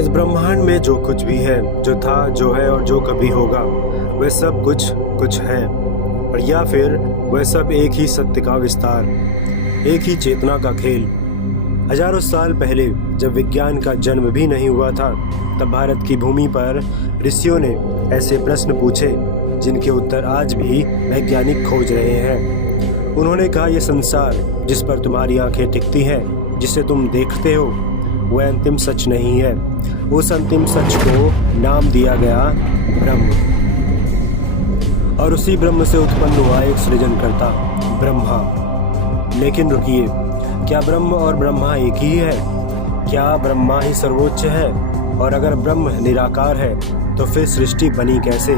इस ब्रह्मांड में जो कुछ भी है, जो था, जो है और जो कभी होगा, वह सब कुछ है, और या फिर वह सब एक ही सत्य का विस्तार, एक ही चेतना का खेल। हजारों साल पहले जब विज्ञान का जन्म भी नहीं हुआ था, तब भारत की भूमि पर ऋषियों ने ऐसे प्रश्न पूछे जिनके उत्तर आज भी वैज्ञानिक खोज रहे हैं। उन्होंने कहा, यह संसार जिस पर तुम्हारी आंखें टिकती हैं, जिसे तुम देखते हो, वह अंतिम सच नहीं है। उस अंतिम सच को नाम दिया गया ब्रह्म, और उसी ब्रह्म से उत्पन्न हुआ एक सृजनकर्ता ब्रह्मा। लेकिन रुकिए, क्या ब्रह्म और ब्रह्मा एक ही है? क्या ब्रह्मा ही सर्वोच्च है? और अगर ब्रह्म निराकार है तो फिर सृष्टि बनी कैसे?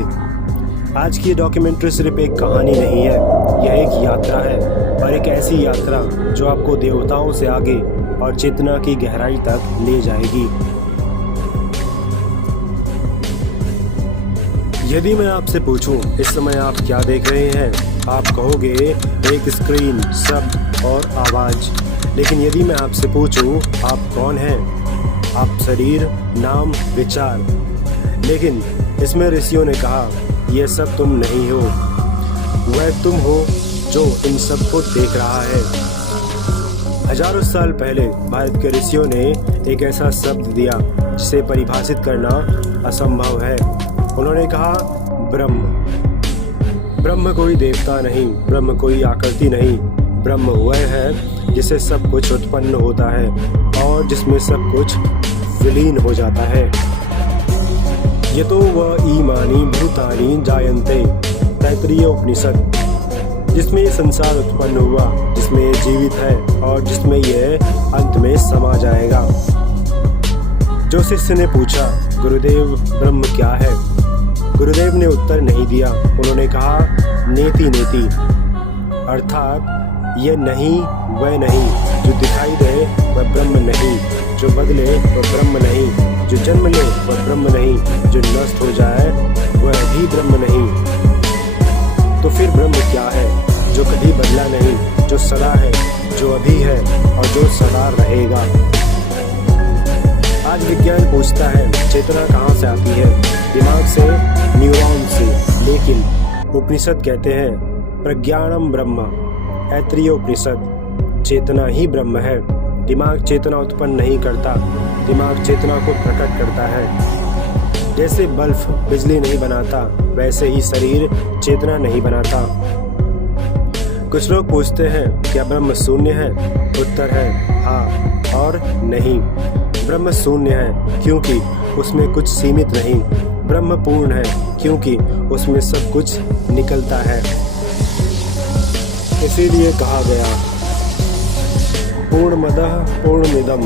आज की ये डॉक्यूमेंट्री सिर्फ एक कहानी नहीं है, यह एक यात्रा है, और एक ऐसी यात्रा जो आपको देवताओं से आगे और चेतना की गहराई तक ले जाएगी। यदि मैं आपसे पूछूं, इस समय आप क्या देख रहे हैं, आप कहोगे एक स्क्रीन, शब्द और आवाज। लेकिन यदि मैं आपसे पूछूं, आप कौन हैं, आप शरीर, नाम, विचार। लेकिन इसमें ऋषियों ने कहा, यह सब तुम नहीं हो, वह तुम हो जो इन सब को देख रहा है। हजारों साल पहले भारत के ऋषियों ने एक ऐसा शब्द दिया जिसे परिभाषित करना असंभव है। उन्होंने कहा, ब्रह्म। ब्रह्म कोई देवता नहीं, ब्रह्म कोई आकृति नहीं, ब्रह्म वह है जिससे सब कुछ उत्पन्न होता है और जिसमें सब कुछ विलीन हो जाता है। ये तो वह ईमानी भूतानी जायन्ते, तैत्तिरीय उपनिषद, जिसमें ये संसार उत्पन्न हुआ, जिसमें ये जीवित है और जिसमें यह अंत में समा जाएगा। जो शिष्य ने पूछा, गुरुदेव ब्रह्म क्या है? गुरुदेव ने उत्तर नहीं दिया। उन्होंने कहा, नेति नेति, अर्थात ये नहीं वह नहीं, जो दिखाई दे वह ब्रह्म नहीं, जो बदले वह ब्रह्म नहीं, जो जन्म ले वह ब्रह्म नहीं, जो नष्ट हो जाए वह भी ब्रह्म नहीं। तो फिर ब्रह्म क्या है? जो कभी बदला नहीं, जो सदा है, जो अभी है और जो सदा रहेगा। आज विज्ञान पूछता है, चेतना कहाँ से आती है? दिमाग से, न्यूरॉन से। लेकिन उपनिषद कहते हैं, प्रज्ञानम ब्रह्म, तैत्तिरीय उपनिषद, चेतना ही ब्रह्म है। दिमाग चेतना उत्पन्न नहीं करता, दिमाग चेतना को प्रकट करता है। जैसे बल्ब बिजली नहीं बनाता, वैसे ही शरीर चेतना नहीं बनाता। कुछ लोग पूछते हैं, क्या ब्रह्म शून्य है? उत्तर है हाँ और नहीं। ब्रह्म शून्य है क्योंकि उसमें कुछ सीमित नहीं। ब्रह्म पूर्ण है क्योंकि उसमें सब कुछ निकलता है। इसीलिए कहा गया, पूर्णमदः पूर्णमिदम्।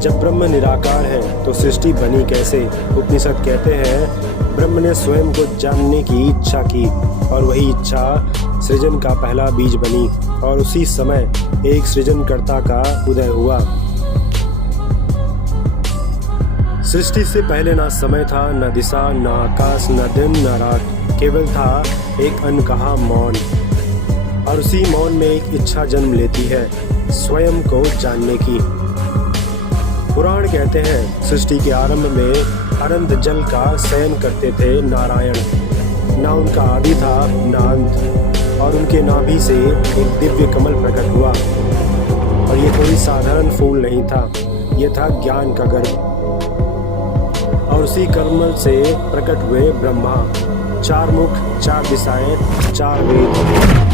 जब ब्रह्म निराकार है तो सृष्टि बनी कैसे? उपनिषद कहते हैं, ब्रह्म ने स्वयं को जानने की इच्छा की और वही इच्छा सृजन का पहला बीज बनी, और उसी समय एक सृजनकर्ता का उदय हुआ। सृष्टि से पहले ना समय था, न दिशा, न आकाश, न दिन, न रात, केवल था एक अनकहा मौन। और उसी मौन में एक इच्छा जन्म लेती है, स्वयं को जानने की। पुराण कहते हैं, सृष्टि के आरंभ में अनंत जल का शयन करते थे नारायण। ना उनका आदि था ना अंत, और उनके नाभि से एक दिव्य कमल प्रकट हुआ। और ये कोई साधारण फूल नहीं था, ये था ज्ञान का गर्भ। और उसी कमल से प्रकट हुए ब्रह्मा, चार मुख, चार दिशाएं, चार वेद।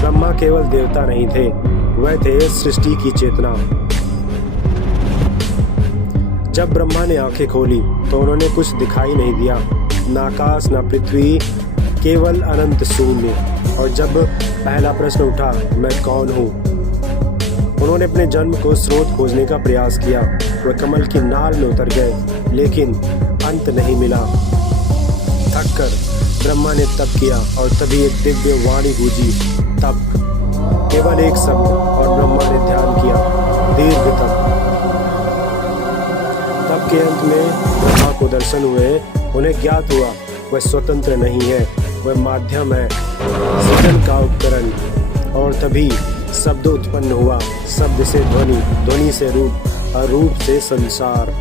ब्रह्मा केवल देवता नहीं थे, वह थे सृष्टि की चेतना। जब ब्रह्मा ने आंखें खोली तो उन्होंने कुछ दिखाई नहीं दिया, ना आकाश, ना पृथ्वी, केवल अनंत शून्य। और जब पहला प्रश्न उठा, मैं कौन हूँ, उन्होंने अपने जन्म को स्रोत खोजने का प्रयास किया। वह कमल की नाल में उतर गए, लेकिन अंत नहीं मिला। थक कर ब्रह्मा ने तप किया, और तभी एक दिव्य वाणी गूंजी, तप। केवल एक शब्द, और ब्रह्मा ने ध्यान किया, दीर्घ तप। तप के अंत में ब्रह्मा को दर्शन हुए। उन्हें ज्ञात हुआ, वह स्वतंत्र नहीं है, वह माध्यम है, सृजन का उपकरण। और तभी शब्द उत्पन्न हुआ, शब्द से ध्वनि, ध्वनि से रूप, और रूप से संसार।